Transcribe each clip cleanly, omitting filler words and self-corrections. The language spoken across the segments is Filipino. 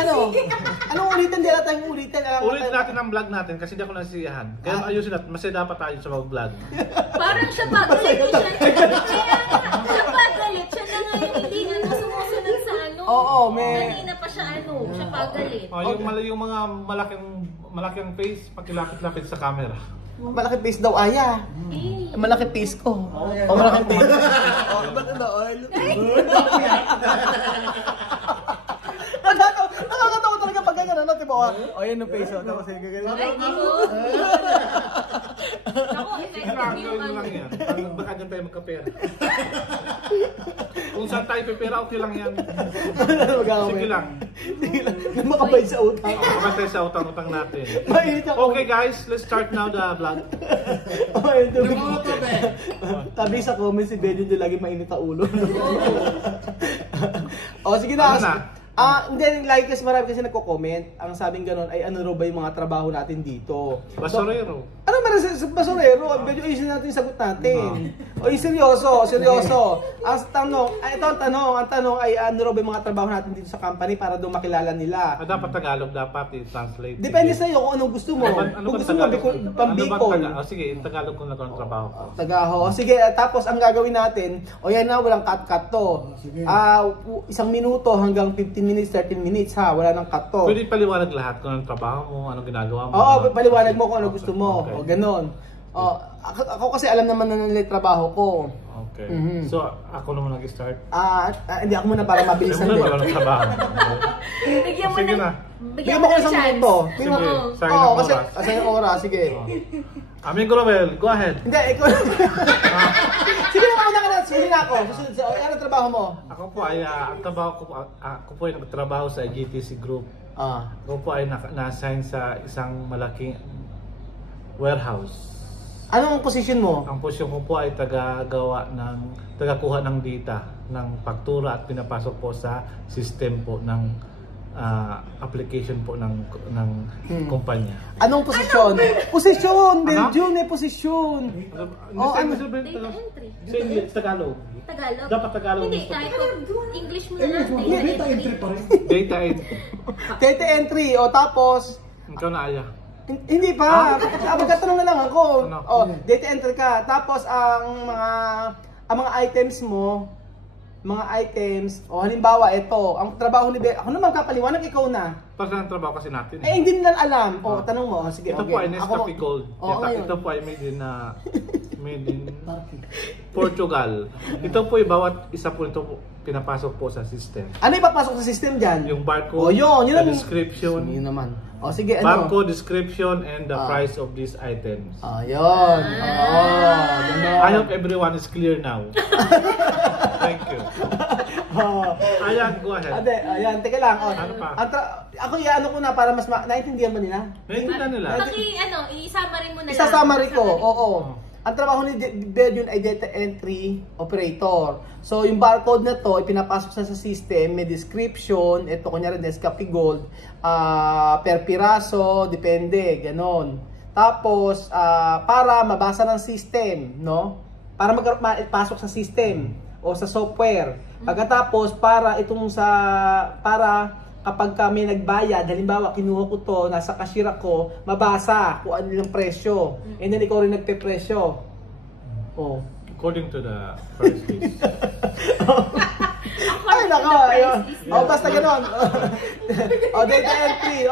Ano? Anong ulitin? Di natin ulitin. Ulitin natin ang vlog natin kasi hindi ako nasiyahan. Kaya ayusin natin, masaya dapat tayo sa mag-vlog. Parang siya pagalit siya. Siya pagalit. Siya na ngayon hindi na sumusunod sa ano. Oo, may... Kanina pa siya siya pagalit. Yung mga malaking face, pakilapit-lapit sa camera. Malaki face daw, Aya. Malaki face ko. O, malaki face. Nakakatawa talaga pag gano'n, no? Tipo, o yan yung face, tapos yung gano'n. Ay, Ibo! Ako, effective yung ano. Lang yan. Baka dyan tayo magkapera. Kung saan tayo pipera, okay lang yan. Sige lang. Makabay sa utang. Makabay sa utang-utang natin. Mainit ako. Okay guys, let's start now the vlog. Tabi sa comments si Benjo din lagi mainit ang ulo. O sige na. Ano na? Hindi, like kasi marami kasi nagko-comment. Ang sabing gano'n ay ano raw ba yung mga trabaho natin dito. Basurero. Ano meron sa basurero? Medyo easy natin yung sagot natin. O seryoso. Ang tanong ay ano raw ba yung mga trabaho natin dito sa company para doon makilala nila. Dapat Tagalog, dapat i-translate. Depende sa iyo kung anong gusto mo. Kung gusto mo, pambikol. Sige, Tagalog kung nagkaroon trabaho. Tagaho. Sige, tapos ang gagawin natin, o yan na, walang cut-cut to. 1 minuto hanggang 15 minutes, 13 minutes ha, wala nang cut to. Pwede paliwanag lahat kung anong trabaho mo, anong ginagawa mo. Oo, paliwanag mo kung ano gusto mo. Okay. O ganon. Ako kasi alam naman na nila yung trabaho ko. Okay. So, ako naman nag-start. Hindi ako muna para mabilisan din. Wala nang trabaho. Bigyan mo Sige na. na. Bigyan mo ko isang minuto. Sige, sayang ng kasi oras. sayang oras, sige. Amigo Romel, go ahead. Hindi, ikaw. Sige na, mauna ka na. Sige na ako. Susunod sa, ano trabaho mo? Ako po ay, ako po ay nagtrabaho sa GTC Group. Ako po ay na-assign sa isang malaking warehouse. Anong position mo? Ang posisyon ko po ay tagakuha ng data ng faktura at pinapasok po sa system po ng application po ng kumpanya. Anong posisyon? Posisyon! Belgium eh, posisyon! Data entry. Sa English, Tagalog. Tagalog? Dapat Tagalog. Hindi, kahit English mo na lang. Data entry pa rin. Data entry. Data entry, o tapos... Ikaw na, Aya. Hindi pa, magkatanong na lang ako. Ano? Data entry ka. Tapos ang mga items mo, halimbawa ito, ang trabaho ni ako naman kapaliwanag, ikaw na. Pag ang trabaho kasi natin. Hindi nila alam. Tanong mo. Sige, ito okay. po ay Nescafe Gold. Ito po ay made in Portugal. Ito po ay bawat isa po ito pinapasok po sa system. Ano ipapasok sa system dyan? Yung barcode, yun the description. Yun naman. Sige, ano? Barcode, description, and the price of these items. Yun. I hope everyone is clear now. Thank you. Ayan, go ahead. Ayan, teka lang. Ano pa? Ako iano ko na para mas naintindihan mo nila. Naintindihan nila. I-summary mo na lang. Isa-summary ko, oo. Ang trabaho ni Belgium ay data entry operator. So, yung barcode na to, ipinapasok sa system, may description, ito kunyari Nescafe Gold, per piraso, depende, ganon. Tapos, para mabasa ng system, no? Para mapasok sa system o sa software. Pagkatapos, para kapag kami nagbayad, halimbawa kinuha ko to, nasa cashier ako, mabasa kung ano yung presyo. And then ikaw rin nagpe-presyo. According to the price list. Ay, nako. Basta gano'n. Data entry.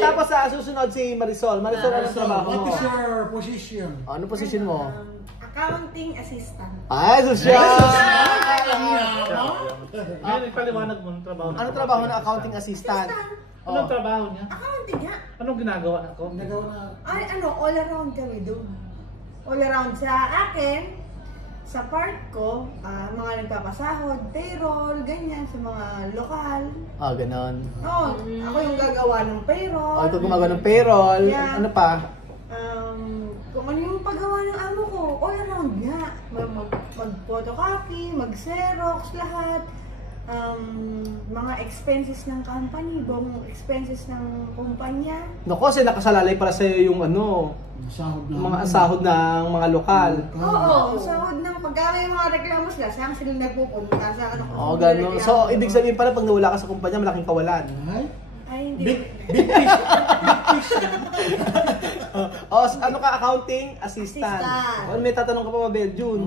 Tapos sa susunod si Marisol. Marisol, anong trabaho mo? What is your position? Ano position mo? Accounting assistant. Ay, social! Paliwanag mo ng trabaho. Ano trabaho ng accounting assistant? Anong trabaho niya? Accounting nga. Anong ginagawa na ko? Ay, all around kami doon. All around sa akin, sa part ko, mga nagpapasahod, payroll, ganyan, sa mga lokal. Ganon. Ako yung gagawa ng payroll. Ito gumagawa ng payroll. Yeah. Ano pa? Kung ano yung paggawa ng amo ko, all around nga. Mag-photocopy, mag-xerox, lahat. mga expenses ng company, buong expenses ng kumpanya. Naku, kasi nakasalalay para sa'yo yung Sahod na. mga sahod ng mga lokal. Oo, sahod ng pagka may mga reklamo sila, saan sila nagpupunta sa ano. Oo, gano'n. So, ibig sabihin pala, pag nawala ka sa kumpanya, malaking kawalan. Ay, Ay, hindi. big fish. Big fish. Ano ka, accounting assistant. Assistant. May tatanong ka pa ba, Beljun?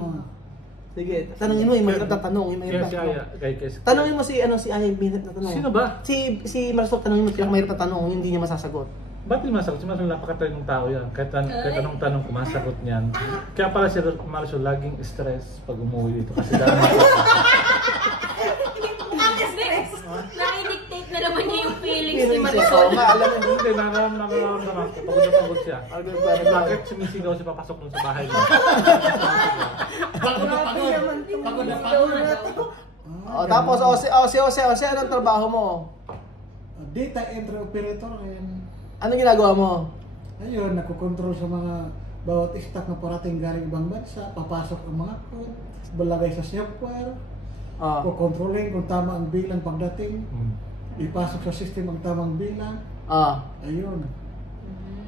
Sige, tanongin mo, yung mahirap na tanong. Yung mahirap Kaya si na Aya, tanong. Tanongin mo si Aya, yung mahirap na tanong. Sino ba? Si Marisol, tanongin mo siya, mahirap na tanong, hindi niya masasagot. Ba't di masagot? Si Marisol, napakatalinong tao yan. Kahit anong tanong ko, masagot niyan. Kaya pala si Marisol laging stress pag umuwi dito. Kasi dami Nai-dictate na naman niya yung feelings ni Oo Marisol. nga, alam mo. Hindi, nararamdaman ko. Pagod na pagod siya. Bakit sumisigaw siya papasok nun sa bahay niya? Grabe naman itong Pagod na to. Tapos, si Jose, anong trabaho mo? Data entry operator. Anong ginagawa mo? Ayun, nakokontrol sa mga bawat stock na parating galing ibang bansa, papasok ang mga code, balagay sa software, kukontrolin kung tama ang bilang pagdating, ipasok sa system ang tamang bilang, ayun.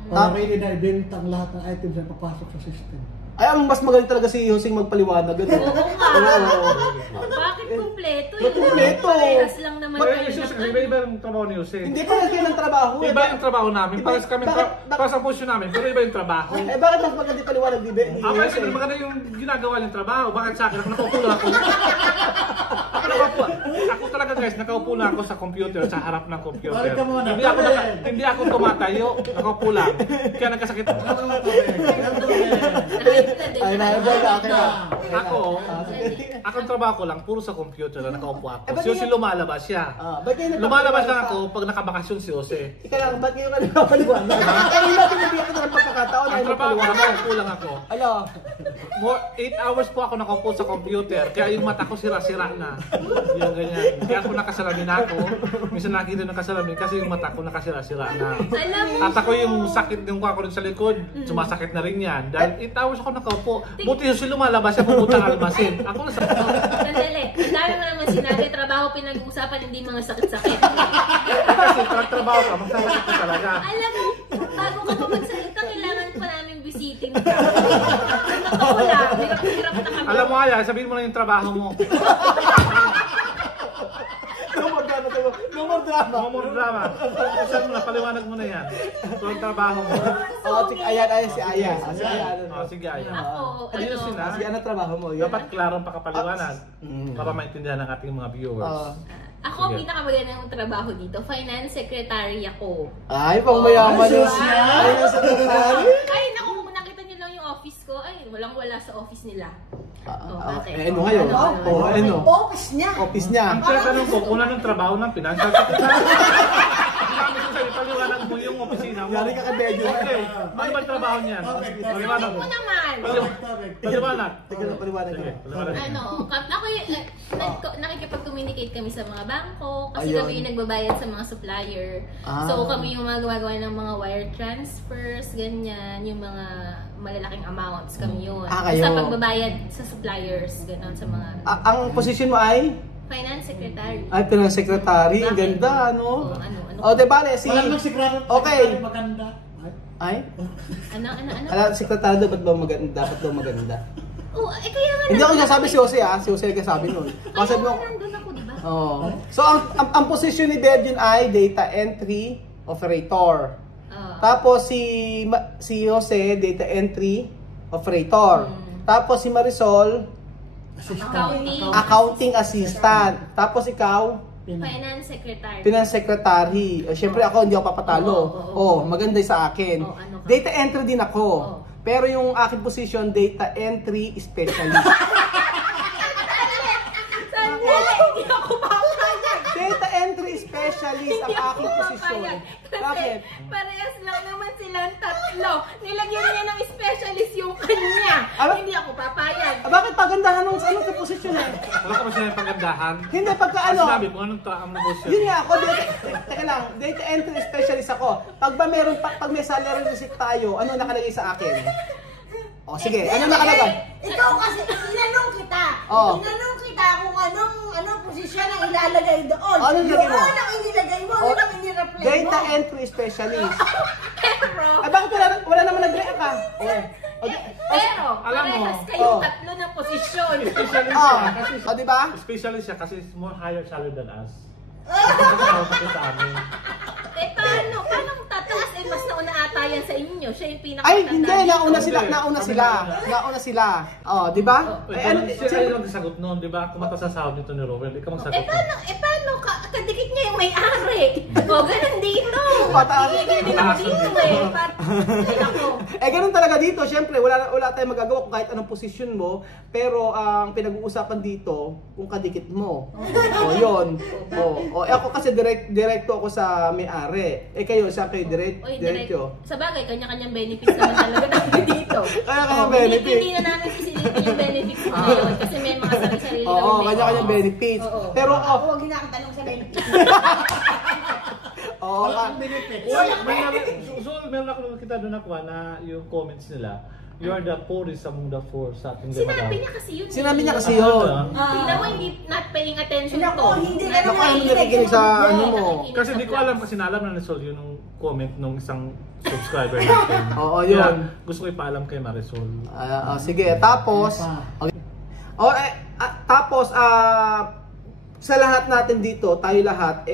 Para ready na ibenta ang lahat ng items na papasok sa system. Ay, ang mas magaling talaga si Joseng magpaliwanag. Oo nga. Bakit kumpleto? Kumpleto. Parehas lang naman Pero kayo yung ng iba yung trabaho ni Jose. Hindi pa kayo ng trabaho. Iba yung trabaho namin. Iba- Para kami, bakit- para sa posisyon namin. Pero iba yung trabaho. Bakit mas maganda paliwanag, di ba? Ako kasi maganda yung ginagawa niyang trabaho. Bakit sa akin? Ako nakaupo lang ako. Ako talaga guys, nakaupo lang ako sa computer, sa harap ng computer. Balik ka muna. Hindi ako tumatayo. Nakaupo lang. Kaya nagkasakit ako. Ay, naibol na. Okay na. Ako ang trabaho ko lang, puro sa computer na nakaupo ako. Si Jose lumalabas siya. Ba't kayo Lumalabas lang ako pag nakabakasyon si Jose. Ika lang, ba't kayo ka nagpapaliwanag? Ay, natin nabigyan ka na ng pagkakataon Ang ay trabaho ko, magpaliwanag. nakaupo lang ako. Ano? 8 hours po ako nakaupo sa computer, kaya yung mata ko sira-sira na. Yung ganyan. Kaya ako nakasalamin ako. Minsan nakikita ng kasalamin kasi yung mata ko nakasira-sira na. Alam mo, At ako yung sakit yung kuha ko rin sa likod, sumasakit na rin yan. Dahil 8 hours ako nakaupo. Buti yung lumalabas siya pumunta ng almasin. Ako na sa sandali. Ang dami mo naman sinabi, trabaho pinag-uusapan, hindi mga sakit-sakit. kasi trabaho ka, magsasakit ka talaga. Alam mo, bago ka pa magsalita, kailangan pa namin bisitin ka. Sa totoo lang, hirap-hirap na kami. Alam mo Aya, sabihin mo na yung trabaho mo. No more drama. No more drama. No more drama. Saan mo na, paliwanag mo na yan. Ito ang trabaho mo. Ayan, si Aya. Si Aya. Sige Aya. Ako, Ayusin na. Sige, ano trabaho mo? Dapat klarong pakapaliwanag para maintindihan ng ating mga viewers. Ako, Sige. pinakamagandang trabaho dito, finance secretary ako. Ay, pang mayaman yun. Wow. Ay, nasa secretary. Ay, naku, kung nakita niyo lang yung office ko, ay, walang-wala sa office nila. Bakit? Ano ngayon? Ano? Office niya. Office niya. Ang tinatanong ko, kung anong trabaho ng financial secretary? Sabi ko sa'yo, paliwanag mo yung opisina mo. Yari ka kay Bedyo. Okay, ano ba trabaho niyan? Paliwanag Sabi mo. ko naman. Paliwanag. Teka lang, paliwanag Sige, mo. paliwanag mo. Ako nakikipag-communicate kami sa mga bangko kasi Ayun. kami yung nagbabayad sa mga supplier. So kami yung mga gumagawa ng mga wire transfers, ganyan, yung mga malalaking amounts kami yun. Kayo. Sa pagbabayad sa suppliers, gano'n sa mga Ang position mo ay? finance secretary. Ay, finance secretary. Ang Bakit? ganda, ano? Ano? O, de bale, si... Walang secretary. Okay. Maganda. Ay? Ano? Secretary dapat ba maganda? Dapat daw maganda. Oh, kaya nga Hindi ako sabi si Jose Si Jose nagsasabi nun. Kaya Sabi mo, nga nandun ako, di ba? oh. So, ang position ni Bedjun ay data entry operator. Tapos si Jose, data entry operator. Tapos si Marisol, accounting assistant. Tapos ikaw, Finance secretary. finance secretary. Siyempre ako hindi ako papatalo. Oo. Maganda yung sa akin. Ano ka? Data entry din ako. Pero yung aking position, data entry specialist. Sandali, hindi ako papayag. Data entry specialist ang Hindi ako aking posisyon. papayag. Kasi Bakit? parehas lang naman silang tatlo. Nilagyan niya ng specialist yung kanya. Hindi ako papayag. Bakit pagandahan ng ano sa posisyon eh? Wala ka ba siya yung pagandahan? Hindi, pagka ano, Sinabi ko, anong ang posisyon? yun nga ako, teka lang, data entry specialist ako. Pag may salary receipt tayo, ano nakalagay sa akin? O sige, ano nakalagay? Ikaw kasi, tinanong kita. Oh. Tinanong kita kung anong posisyon ang ilalagay doon. Ano nilagay mo? Yun ang inilagay mo, yun ang inireply mo. Data entry specialist. Pero, Ay, bakit wala naman nag-react ka? pero, Alam mo, parehas kayong oh. tatlo ng posisyon. Specialist Oh, siya. Kasi di ba? specialist siya kasi more higher salary than us. Kasi sa amin. Eh, paano tataas? Eh, mas nauna ata yan sa inyo. Siya yung Ay, pinakamatanda hindi, dito. nauna sila. Oh, di ba? Eh, ano, siya yung magsasagot noon, di ba? Kung matasasahod nito ni Rowell, ikaw magsagot. paano kadikit niya yung may-ari? O, ganun dito. Pataas. Ganun din ako dito eh. Ako. Ganun talaga dito. Siyempre, wala tayong magagawa kung kahit anong posisyon mo. Pero ang pinag-uusapan dito, kung kadikit mo. O, yun. Ako kasi direkto ako sa may-ari. Kayo, saan kayo diretso? Sa bagay, kanya-kanyang benefits naman talaga namin dito. Kanya-kanyang benefits. Hindi na namin isilipin yung benefits mo ngayon. Kasi may mga sarili-sarili Oo, kami. kanya-kanyang benefits. Oo. Pero, Huwag hinakatanong sa benefits. Walang benefits. Meron ako nakita doon nakuha na yung comments nila. You are the poorest among the poor sa ating Sinabi niya kasi yun. Sinabi niya kasi yun. Tingnan mo, hindi not paying attention Naku, to. hindi ka Naku, naman hindi nakikinig sa ano mo. Kasi di ko alam kasi naalam na Marisol yun yung comment nung isang subscriber natin. Oo, yun. Kaya gusto ko ipaalam kay Marisol. Sige, tapos sa lahat natin dito, tayo lahat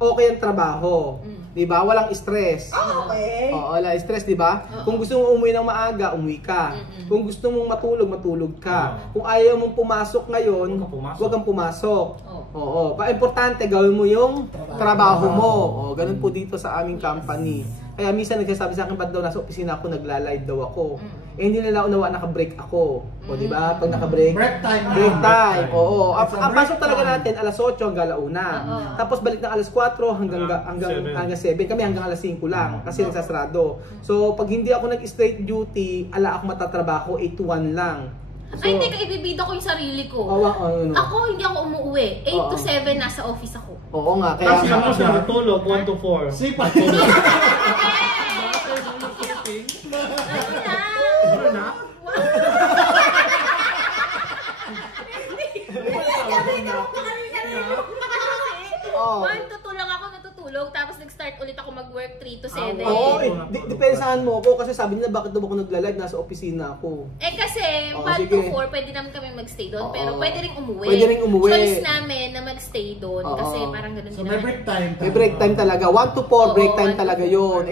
okay ang trabaho. 'Di ba? Walang stress. Okay. Oo, wala stress, 'di ba? Kung gusto mong umuwi ng maaga, umuwi ka. Kung gusto mong matulog ka. Kung ayaw mong pumasok ngayon, huwag kang pumasok. Oo. Importante gawin mo yung trabaho mo. Ganun po dito sa aming company. Kaya minsan nagsasabi sa akin, ba't daw nasa opisina ako, nagla-live daw ako. Hindi nila unawa, naka-break ako. O, di ba? Pag naka-break, Break time. break time. Oo. It's a Ang pasok break talaga time. natin, alas 8 hanggang alauna. Tapos balik ng alas 4 hanggang 7. Kami hanggang alas 5 lang kasi nagsasarado. So, pag hindi ako nag-straight duty, ala ako matatrabaho, 8 to 1 lang. So, Ay, teka, ibibida ko yung sarili ko. ano. Ako, hindi ako umuwi. 8 to 7 nasa office ako. Oo nga, Tapos kaya ako siya natulog 1 to 4. Sipag. Ano na? Oo. 1 to 2 lang ako natutulog, tapos nag-start ulit ako mag-work 3 to 7. Oo, depensahan mo ako kasi sabi nila bakit daw ako nagla-live, nasa opisina ako. Kasi 1 to 4 pwede naman kami magstay doon, pero pwede ring umuwi. Pwede ring umuwi. Choice namin na magstay doon kasi parang ganun So din may naman. break time. May break time talaga. 1 to 4 break time 1 to talaga 4. yun.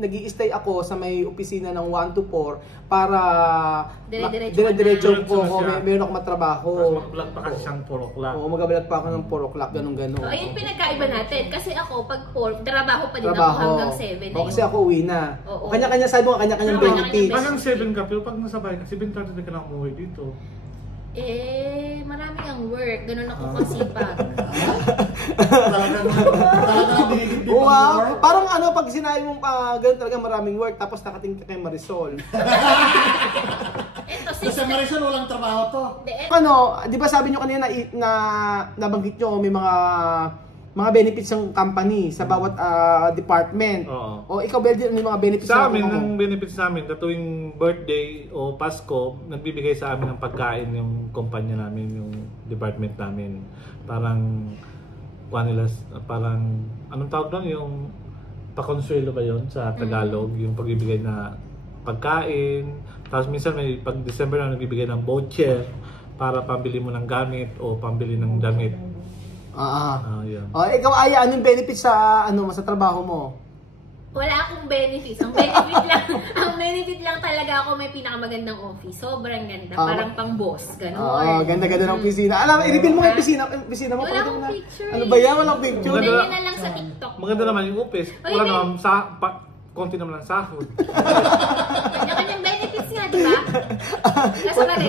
Nag-i-stay ako sa may opisina ng 1 to 4 para dire-diretso ko kung meron ako matrabaho. Tapos mag-vlog pa kasi siyang 4 o'clock. Oo, magabalag pa ako ng 4 o'clock, ganun-ganun. So, ayun pinagkaiba natin. Kasi ako, pag 4, trabaho pa din ako hanggang 7. Oo, kasi ako uwi na. Oo. Kanya-kanya, sabi mo, kanya-kanyang Oo, benefits. kanya-kanyang Anong 7 ka? Pero pag nasabay ka, 7:30 ka na umuwi dito. Marami ang work. Ganun ako kasipag. Talagang dinidibdib Oo ang nga, work. parang pag sinabi mong ganun talaga maraming work, tapos nakatingin ka kay Marisol. Ito, Kasi sa Marisol walang trabaho to. Di ba sabi nyo kanina na nabanggit nyo may mga benefits ng company sa bawat department. Oo. O ikaw, Belgian, may mga benefits Sa na amin, kukuha mo? ang benefits sa amin, na tuwing birthday o Pasko, nagbibigay sa amin ng pagkain yung kumpanya namin, yung department namin. Parang, anong tawag doon? Yung pakonsuelo ba yun sa Tagalog? Yung pagbibigay na pagkain. Tapos minsan may pag December na nagbibigay ng voucher para pambili mo ng gamit o pambili ng damit. Yun. Ikaw, Aya, anong benefits sa sa trabaho mo? Wala akong benefits. Ang benefit lang talaga ako may pinakamagandang office. Sobrang ganda. Parang pang boss. Ganun. Ganda-ganda ng opisina. Alam, i-reveal mo nga yung opisina mo. Wala Pakita mo akong na. picture Ano ba yan? Walang picture. Hindi nyo na lang sa TikTok. Maganda naman yung office. Ay, Wala may- naman konti naman ang sahod. Kanya-kanyang benefits nga, di ba?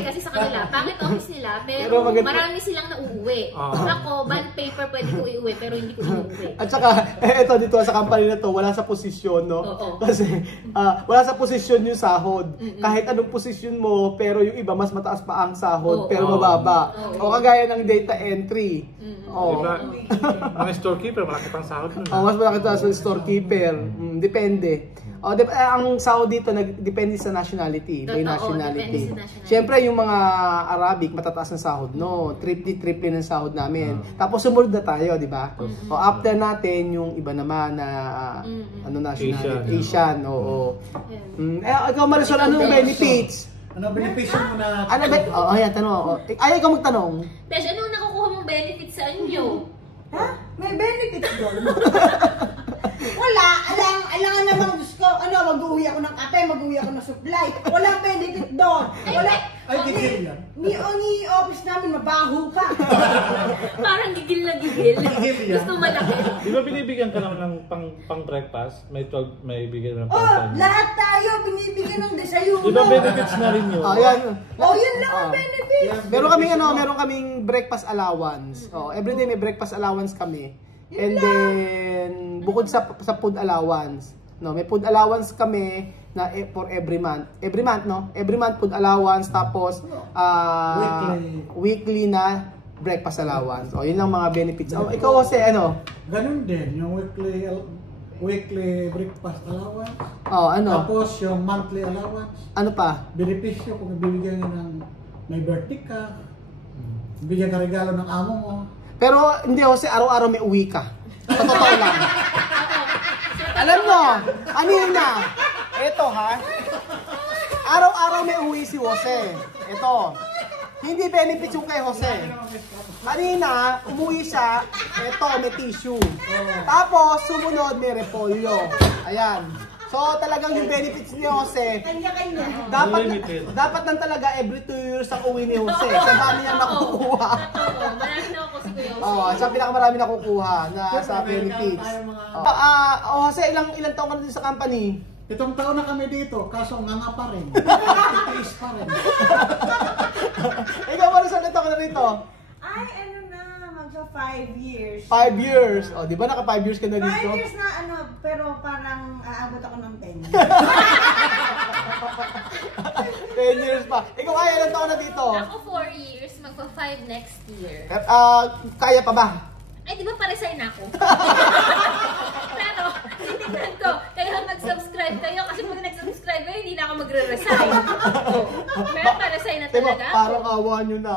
Kasi sa kanila, pangit office nila, Pero pero maganda. marami silang nauuwi. Ako, bond paper pwede ko iuwi, pero hindi ko iuwi. At saka, ito dito sa company na to, wala sa posisyon, no? Oo. Kasi, wala sa posisyon yung sahod. Kahit anong posisyon mo, pero yung iba, mas mataas pa ang sahod, Oo. pero mababa. Oo. O kagaya ng data entry. Oo. Diba? Mga storekeeper, malaki pang sahod nun. Mas malaki tayo sa storekeeper. Depende. Ang sahod dito depende sa nationality, by nationality. Depende sa nationality. Siyempre yung mga Arabic matataas ng sahod, no. Triple ng sahod namin. Tapos sumunod na tayo, di ba? O after natin yung iba naman na nationality, Asian, oo. Ikaw Marisol, anong benefits? Ano benepisyo mo na? Ano ba? Ayan, tanong. Ikaw magtanong. Besh, ano nakukuha mong benefits sa inyo? Ha? May benefits doon? Wala. Alangan naman gusto ko. Mag-uwi ako ng kape, mag-uwi ako ng supply. Walang benefit doon. Wala. Ay, gigil yan. Ni office namin mabaho pa. Parang gigil na gigil. Gusto malaki. Di ba binibigyan ka naman ng pang breakfast? May bigyan ng Oh, part-time. lahat tayo binibigyan ng desayuno. Di ba benefits na rin yun? Ayan. Yun lang ang benefits. Meron kaming breakfast allowance. Everyday may breakfast allowance kami. And then bukod sa food allowance, may food allowance kami na for every month. Every month food allowance, tapos weekly na breakfast allowance. Yun lang mga benefits. Ikaw Jose, ano? Ganun din, yung weekly breakfast allowance. Ano? Tapos yung monthly allowance. Ano pa? Benepisyo kung bibigyan ng may birthday ka, bigyan ka regalo ng amo mo. Pero hindi Jose, araw-araw may uwi ka. Sa totoo lang. Alam mo, kanina, ito ha, araw-araw may uwi si Jose. Ito, hindi benefits yung kay Jose. Kanina, umuwi siya, ito, may tissue. Tapos, sumunod, may repolyo. Ayan. So, talagang yung benefits ni Jose, Kanya-kanya. dapat lang talaga every 2 years ang uwi ni Jose. Sa dami niyang nakukuha. Marami na ako si Kuya. Sa pinakamarami nakukuha na sa benefits. Jose, ilang taon ka na dito sa company? Itong taon na kami dito, kaso nga pa rin. Titiis pa rin. Ikaw, Marisol, ilang taon ka na rito? Ay, magsa 5 years. 5 years. Di ba naka 5 years ka na 5 dito? years na pero parang aabot ako ng 10. 10 years pa. Ikaw, kaya ilang taon na dito? Ako 4 years, magpa-5 next year. Kaya pa ba? Ay, di ba paresign na ako? Pero, titignan ko, kaya mag-subscribe kayo kasi pag nag-subscribe kayo, hindi na ako magre-resign. Pero paresign na Diba, talaga ako. parang awa nyo na.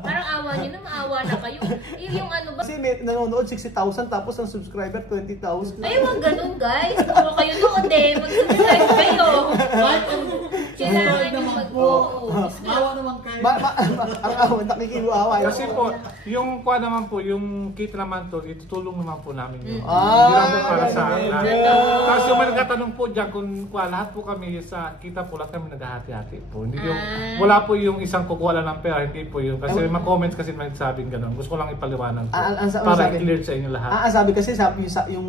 Parang awa nyo na, maawa na kayo. Yung ano ba? Kasi may nanonood 60,000 tapos ang subscriber 20,000. Ay, wag ganun guys. Kung kayo noon mag-subscribe kayo. Kailangan yung Awa naman kayo. Ang awa, nakikiluawa. Kasi po, yung kuha naman po, yung kita naman to, itutulong naman po namin yun. Ah, Hindi lang po para sa ganun. lahat. Tapos yung may nagtatanong po dyan, kung lahat po kami sa kita po, lahat kami naghahati-hati po. Hindi yung, wala po yung isang kukuha lang ng pera, hindi po yun. Kasi may comments kasi may nagsabing ganun. Gusto ko lang ipaliwanag po. Para i-clear sa inyo lahat. Sabi kasi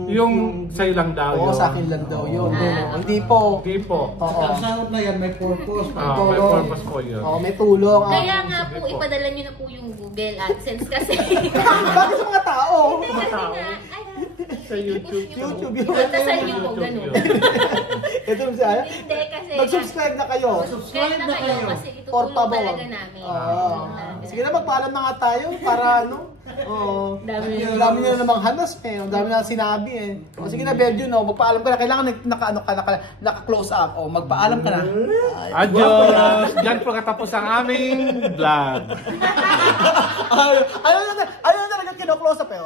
Yung sa'yo lang daw Oo, yun. sa akin lang daw yun. Hindi po. Hindi po. Ang sahod na yan, may purpose. May purpose po yun. May tulong. Kaya nga po, ipadala nyo na po yung Google AdSense kasi. Bakit sa mga tao? Hindi kasi nga, Sa YouTube. YouTube. Dasal nyo po, ganun. Ito siya. Hindi kasi. Mag-subscribe na kayo. Subscribe na kayo kasi For itutulong favor. talaga namin. Sige na, magpaalam na nga tayo para ano. Dami Ang dami nyo na namang hanas eh. Ang dami na sinabi eh. Sige na, Berjo, magpaalam ka na. Kailangan naka-close up. Magpaalam ka na. Adios! Diyan po katapos ang aming vlog. Ayaw na talaga kino-close up eh.